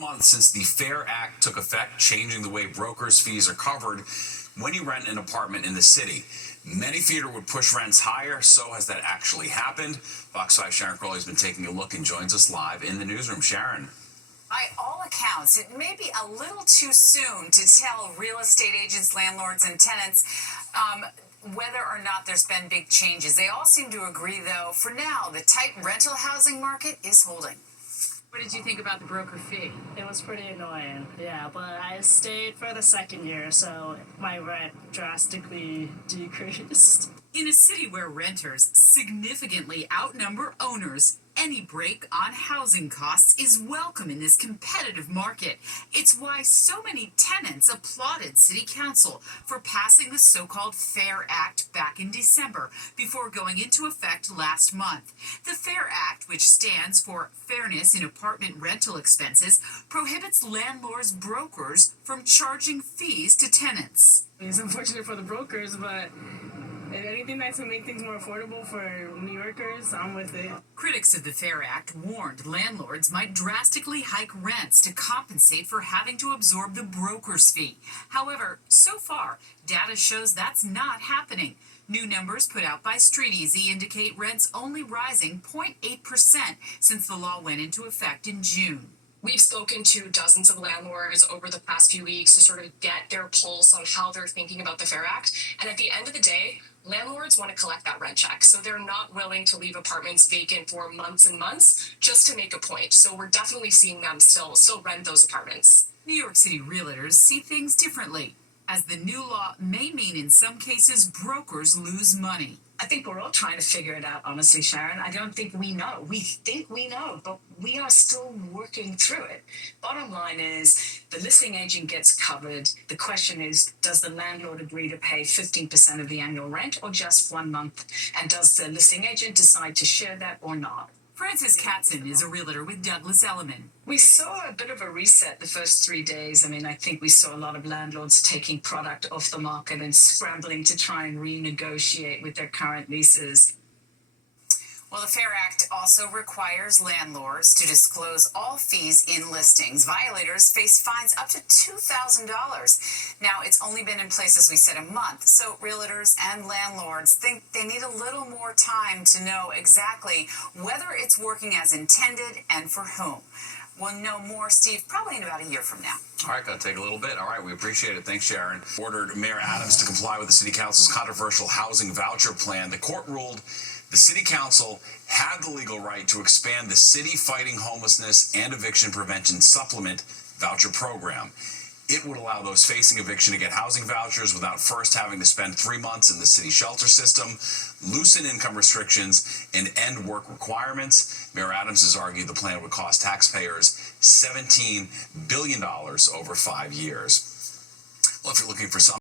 Month since the FAIR Act took effect, changing the way brokers' fees are covered when you rent an apartment in the city. Many feared it would push rents higher. So has that actually happened? Fox 5 Sharon Crowley has been taking a look and joins us live in the newsroom. Sharon. By all accounts, it may be a little too soon to tell real estate agents, landlords, and tenants whether or not there's been big changes. They all seem to agree, though, for now, the tight rental housing market is holding. What did you think about the broker fee? It was pretty annoying, yeah, but I stayed for the second year, so my rent drastically decreased. In a city where renters significantly outnumber owners, any break on housing costs is welcome in this competitive market. It's why so many tenants applauded City Council for passing the so-called FAIR Act back in December before going into effect last month. The FAIR Act, which stands for Fairness in Apartment Rental Expenses, prohibits landlords' brokers from charging fees to tenants. It's unfortunate for the brokers, but if anything that's going to make things more affordable for New Yorkers, I'm with it. Critics of the FAIR Act warned landlords might drastically hike rents to compensate for having to absorb the broker's fee. However, so far, data shows that's not happening. New numbers put out by StreetEasy indicate rents only rising 0.8% since the law went into effect in June. We've spoken to dozens of landlords over the past few weeks to sort of get their pulse on how they're thinking about the FAIR Act. And at the end of the day, landlords want to collect that rent check. So they're not willing to leave apartments vacant for months and months just to make a point. So we're definitely seeing them still rent those apartments. New York City realtors see things differently, as the new law may mean in some cases brokers lose money. I think we're all trying to figure it out, honestly, Sharon. I don't think we know. We think we know, but we are still working through it. Bottom line is the listing agent gets covered. The question is, does the landlord agree to pay 15% of the annual rent or just 1 month? And does the listing agent decide to share that or not? Frances Katzen is a realtor with Douglas Elliman. We saw a bit of a reset the first 3 days. I mean, I think we saw a lot of landlords taking product off the market and scrambling to try and renegotiate with their current leases. Well, the FAIR Act also requires landlords to disclose all fees in listings. Violators face fines up to $2,000. Now, it's only been in place, as we said, a month, so realtors and landlords think they need a little more time to know exactly whether it's working as intended and for whom. We'll know more, Steve, probably in about a year from now. All right, gotta take a little bit. All right, we appreciate it. Thanks, Sharon. Ordered Mayor Adams to comply with the City Council's controversial housing voucher plan. The court ruled the City Council had the legal right to expand the City Fighting Homelessness and Eviction Prevention Supplement voucher program. It would allow those facing eviction to get housing vouchers without first having to spend 3 months in the city shelter system, loosen income restrictions, and end work requirements. Mayor Adams has argued the plan would cost taxpayers $17 billion over 5 years. Well, if you're looking for some